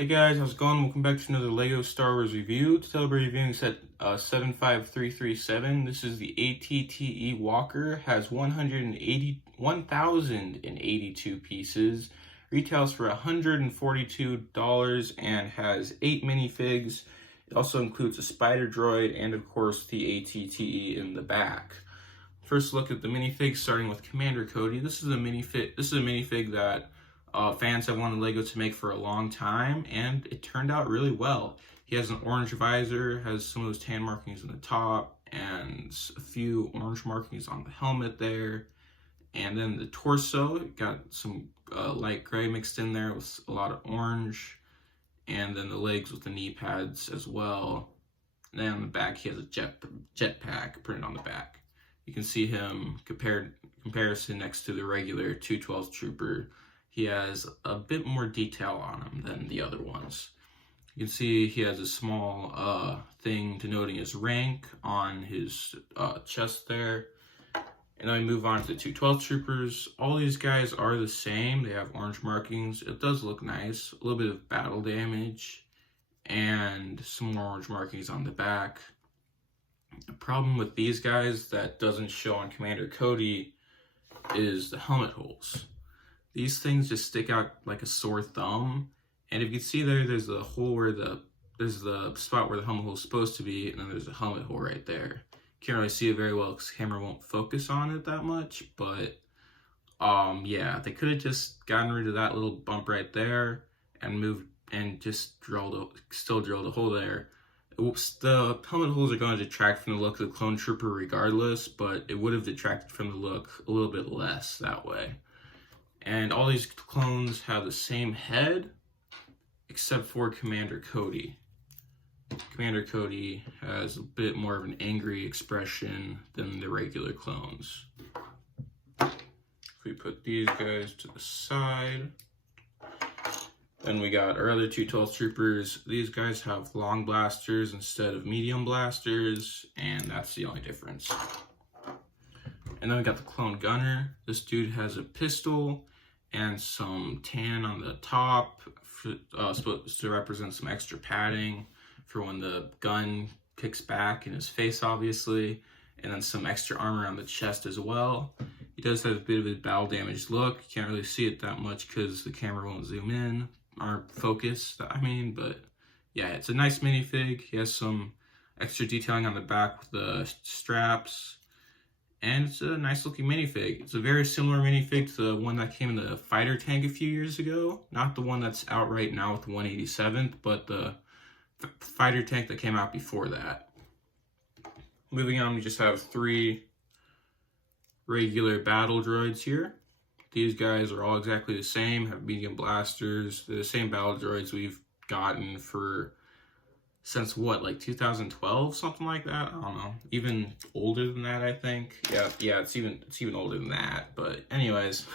Hey guys, how's it going? Welcome back to another LEGO Star Wars review. Today we're reviewing set 75337. This is the ATTE Walker, has 1,082 pieces, retails for $142 and has 8 minifigs. It also includes a spider droid and of course the ATTE in the back. First look at the minifigs, starting with Commander Cody. This is a minifig that fans have wanted LEGO to make for a long time, and it turned out really well. He has an orange visor, has some of those tan markings on the top, and a few orange markings on the helmet there. And then the torso, got some light gray mixed in there with a lot of orange. And then the legs with the knee pads as well. And then on the back, he has a jetpack printed on the back. You can see him comparison next to the regular 212 Trooper. He has a bit more detail on him than the other ones. You can see he has a small thing denoting his rank on his chest there. And then we move on to the 212 Troopers. All these guys are the same. They have orange markings. It does look nice. A little bit of battle damage and some more orange markings on the back. The problem with these guys that doesn't show on Commander Cody is the helmet holes. These things just stick out like a sore thumb. And if you can see there, there's the hole where there's the spot where the helmet hole is supposed to be, and then there's a helmet hole right there. Can't really see it very well because the camera won't focus on it that much, but yeah, they could have just gotten rid of that little bump right there and moved and just still drilled a hole there. The helmet holes are going to detract from the look of the clone trooper regardless, but it would have detracted from the look a little bit less that way. And all these clones have the same head, except for Commander Cody. Commander Cody has a bit more of an angry expression than the regular clones. If we put these guys to the side, then we got our other 212 Troopers. These guys have long blasters instead of medium blasters, and that's the only difference. And then we got the clone gunner. This dude has a pistol and some tan on the top, supposed to represent some extra padding for when the gun kicks back in his face, obviously, and then some extra armor on the chest as well. He does have a bit of a battle damaged look. You can't really see it that much because the camera won't zoom in, or focus, I mean, but yeah, it's a nice minifig. He has some extra detailing on the back with the straps. And it's a nice looking minifig. It's a very similar minifig to the one that came in the fighter tank a few years ago. Not the one that's out right now with the 187th, but the fighter tank that came out before that. Moving on, we just have 3 regular battle droids here. These guys are all exactly the same, have medium blasters. They're the same battle droids we've gotten since what, like 2012, something like that? I don't know. Even older than that, I think. Yeah, it's even older than that. But anyways,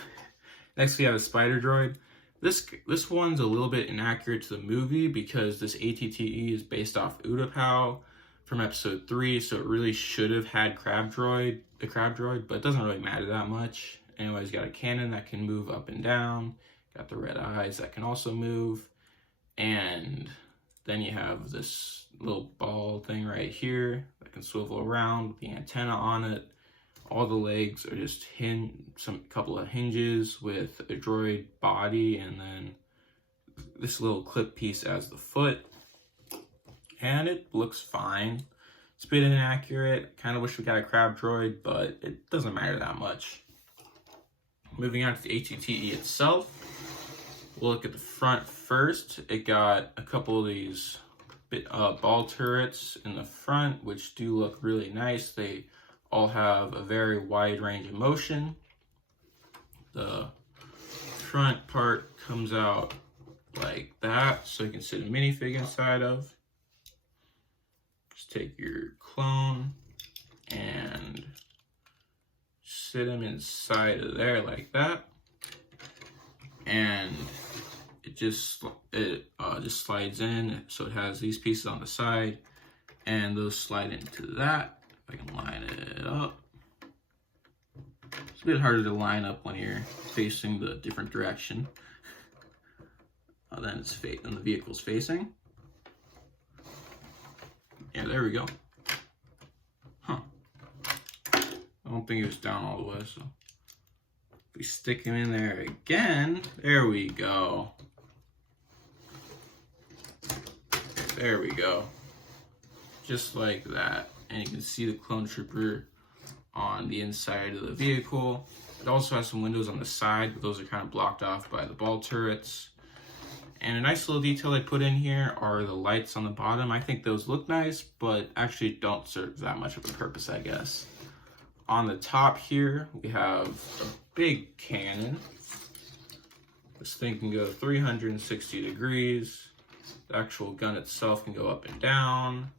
next we have a spider droid. This one's a little bit inaccurate to the movie because this ATTE is based off Utapau from episode 3, so it really should have had the crab droid, but it doesn't really matter that much. Anyways, got a cannon that can move up and down. Got the red eyes that can also move, and then you have this little ball thing right here that can swivel around with the antenna on it. All the legs are just couple of hinges with a droid body, and then this little clip piece as the foot. And it looks fine. It's a bit inaccurate. Kind of wish we got a crab droid, but it doesn't matter that much. Moving on to the ATTE itself. We'll look at the front first. It got a couple of these ball turrets in the front, which do look really nice. They all have a very wide range of motion. The front part comes out like that, so you can sit a minifig inside of. Just take your clone and sit him inside of there like that. And it just slides in, so it has these pieces on the side, and those slide into that. If I can line it up. It's a bit harder to line up when you're facing the different direction. then the vehicle's facing. Yeah, there we go. Huh. I don't think it was down all the way, so if we stick him in there again, there we go. There we go. Just like that. And you can see the clone trooper on the inside of the vehicle. It also has some windows on the side, but those are kind of blocked off by the ball turrets. And a nice little detail they put in here are the lights on the bottom. I think those look nice, but actually don't serve that much of a purpose, I guess. On the top here, we have a big cannon. This thing can go 360 degrees. The actual gun itself can go up and down.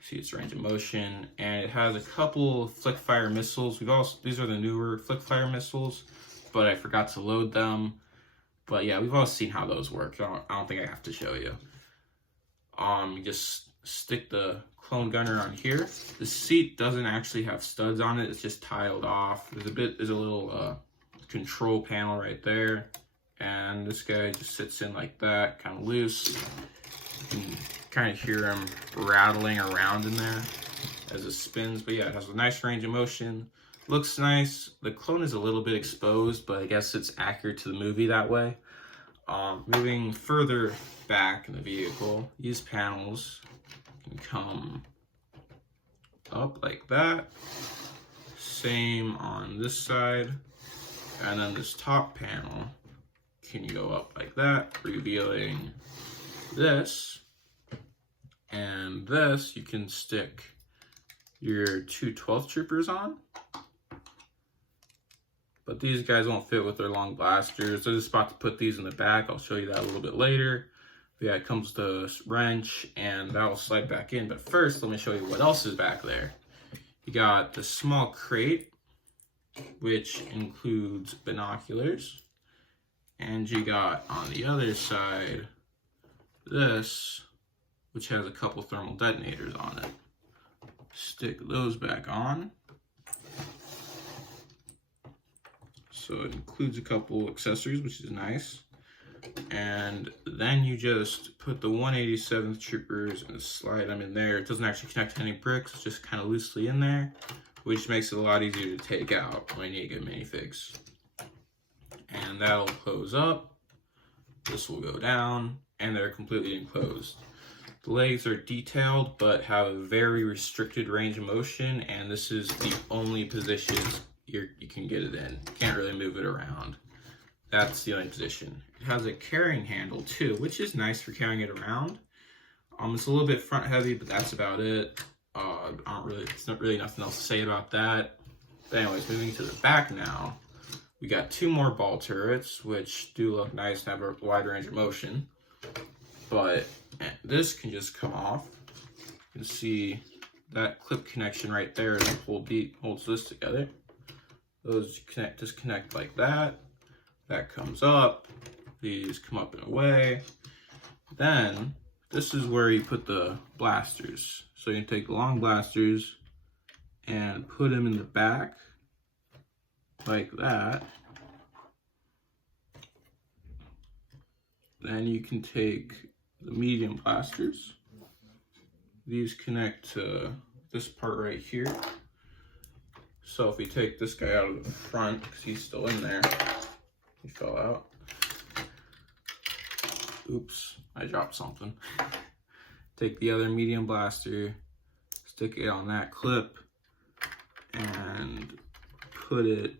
See its range of motion, and it has a couple flick fire missiles. These are the newer flick fire missiles, but I forgot to load them. But yeah, we've all seen how those work. I don't think I have to show you. You just stick the clone gunner on here. The seat doesn't actually have studs on it. It's just tiled off. There's a little control panel right there, and this guy just sits in like that, kind of loose. You can kind of hear him rattling around in there as it spins. But yeah, it has a nice range of motion. Looks nice. The clone is a little bit exposed, but I guess it's accurate to the movie that way. Moving further back in the vehicle, these panels can come up like that. Same on this side. And then this top panel can go up like that, revealing this. And this you can stick your 2 12th troopers on. But these guys won't fit with their long blasters. There's a spot to put these in the back. I'll show you that a little bit later. But yeah, it comes the wrench, and that will slide back in. But first, let me show you what else is back there. You got the small crate, which includes binoculars. And you got on the other side this, which has a couple thermal detonators on it. Stick those back on. So it includes a couple accessories, which is nice. And then you just put the 187th troopers and slide them in there. It doesn't actually connect to any bricks, it's just kind of loosely in there, which makes it a lot easier to take out when you get minifigs. And that'll close up. This will go down, and they're completely enclosed. The legs are detailed, but have a very restricted range of motion, and this is the only position you can get it in. Can't really move it around. That's the only position. It has a carrying handle too, which is nice for carrying it around. It's a little bit front heavy, but that's about it. It's not really nothing else to say about that. But anyways, moving to the back now, we got 2 more ball turrets, which do look nice and have a wide range of motion. But this can just come off. You can see that clip connection right there holds this together. Those disconnect like that. That comes up. These come up and away. Then this is where you put the blasters. So you can take the long blasters and put them in the back like that. Then you can take the medium blasters. These connect to this part right here. So if we take this guy out of the front, because he's still in there, he fell out. Oops, I dropped something. Take the other medium blaster, stick it on that clip, and put it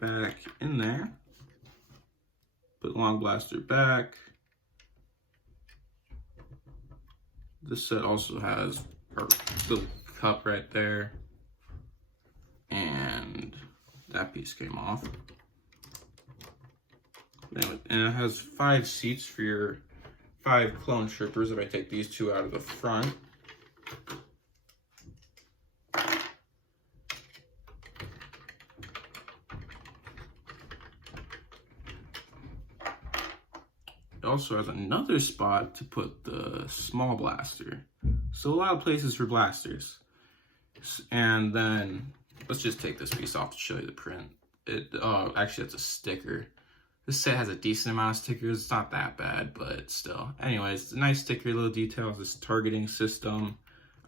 back in there. Put long blaster back. This set also has a little cup right there. And that piece came off. And it has 5 seats for your 5 clone troopers if I take these 2 out of the front. It also has another spot to put the small blaster. So a lot of places for blasters. And then let's just take this piece off to show you the print. Actually, it's a sticker. This set has a decent amount of stickers. It's not that bad, but still. Anyways, nice sticker, little details. This targeting system.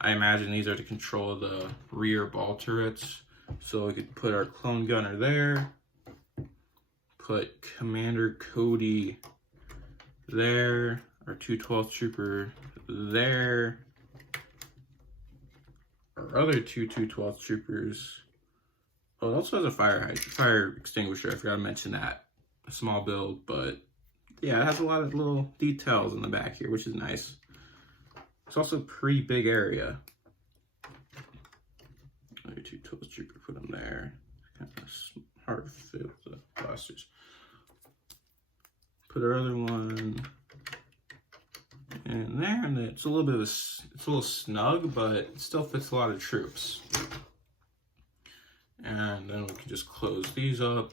I imagine these are to control the rear ball turrets. So we could put our clone gunner there. Put Commander Cody there. Our 212th trooper there. Our other two 212th troopers. Oh, it also has a fire extinguisher. I forgot to mention that. A small build, but yeah, it has a lot of little details in the back here, which is nice. It's also a pretty big area. Another 212th trooper, put them there. Kind of hard to fit with the blasters. Put our other one in there, and it's a little bit of it's a little snug, but it still fits a lot of troops. And then we can just close these up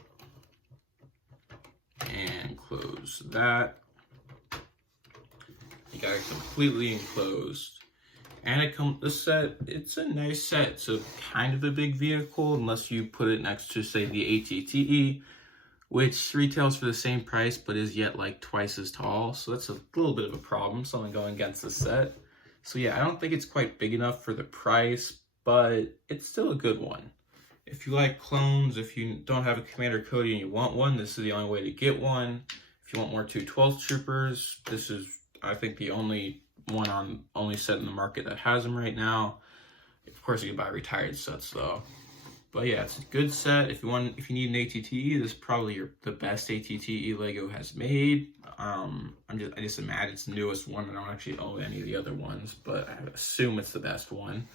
and close that. You got it completely enclosed. And this set, it's a nice set. It's a kind of a big vehicle unless you put it next to, say, the ATTE, which retails for the same price but is yet like twice as tall. So that's a little bit of a problem, something going against the set. So yeah, I don't think it's quite big enough for the price, but it's still a good one. If you like clones, if you don't have a Commander Cody and you want one, this is the only way to get one. If you want more 212th troopers, this is, I think, the only set in the market that has them right now. Of course, you can buy retired sets though. But yeah, it's a good set. If you need an ATTE, this is probably the best ATTE Lego has made. I just imagine it's the newest one. I don't actually own any of the other ones, but I assume it's the best one.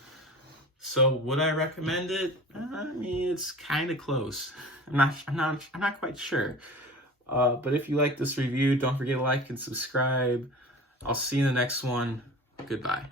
So would I recommend it? I mean, it's kind of close. I'm not quite sure. But if you like this review, don't forget to like and subscribe. I'll see you in the next one. Goodbye.